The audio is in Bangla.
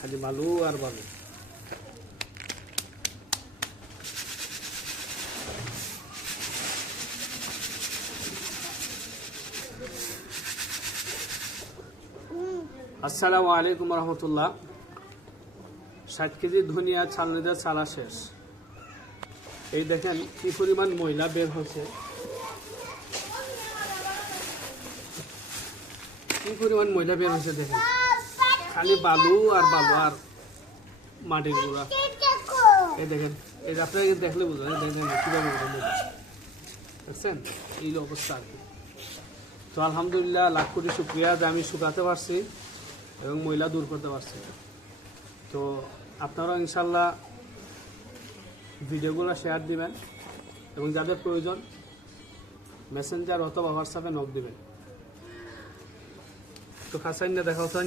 খালি বালু আর বালু আসসালামু আলাইকুম রহমতুল্লাহ। ষাট কেজি ধনিয়া ছালনিদের চালা শেষ। এই দেখেন কি পরিমাণ ময়লা বের হচ্ছে কি পরিমাণ ময়লা বের হয়েছে দেখেন। খালি বালু আর বালু আর মাটির গুঁড়া। এই দেখেন, এই আপনারা দেখলে বুঝবেন, এই দেখেন কীভাবে দেখছেন? এই অবস্থা আর কি। তো আলহামদুলিল্লাহ, লাখ কোটি শুক্রিয়া যে আমি শুকাতে পারছি এবং ময়লা দূর করতে পারছি। তো আপনারা ইনশাল্লাহ ভিডিওগুলো শেয়ার দিবেন এবং যাদের প্রয়োজন মেসেঞ্জার অথবা হোয়াটসঅ্যাপে নক দিবেন। তো খাসাইন দেখাও তো